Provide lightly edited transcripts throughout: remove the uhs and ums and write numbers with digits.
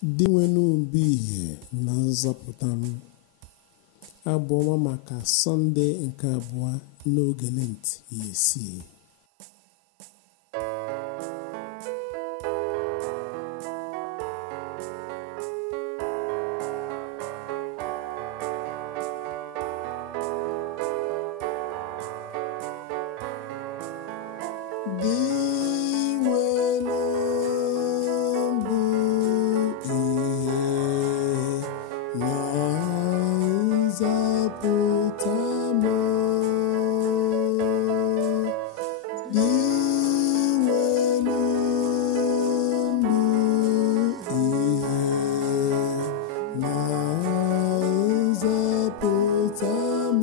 Dinwenu bụ ihe na nzọpụta m. Abụ ọma maka Sọnde nke abụọ n'oge Lent ya esi. Dinwenu bụ ihe na nzọpụta m. Dinwenu bụ ihe na nzọpụta m.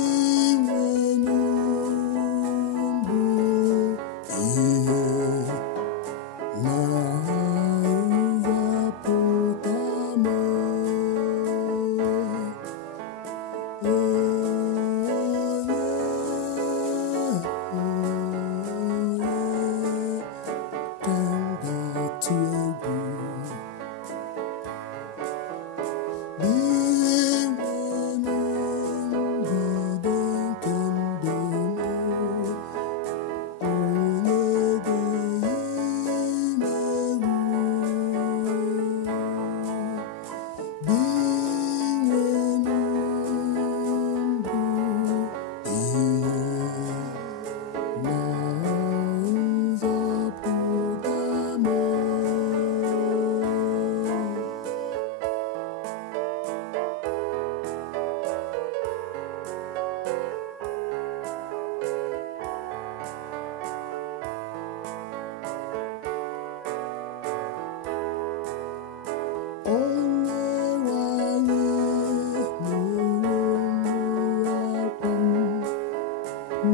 Dinwenu bụ ihe na nzọpụta m. Ka m ga-atụ egwu.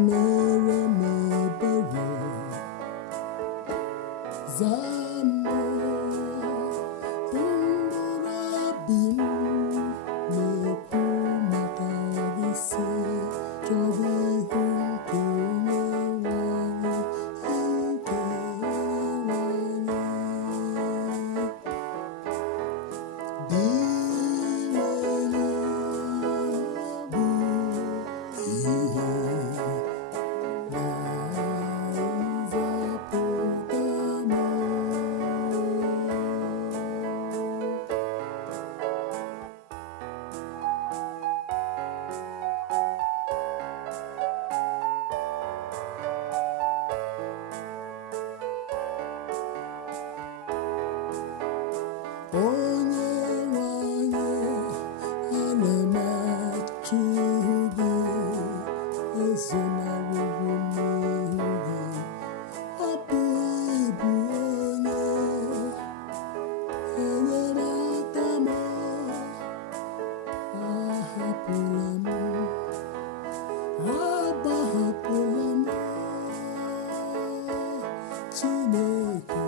Mere m ebere, zaa m, mkpụrụ obi m na-ekwu maka gị sị, chọba ihu nke Onyenwe anyị, nke Onyenwe anyị. Dinwenu bụ ihe Onyenwe anyị, ana m achụ gị, ezonarịrị m ihu gị. Ọ bụ ịbụ onye enyemaka m, ahapụla m, agbahapụla m. Chineke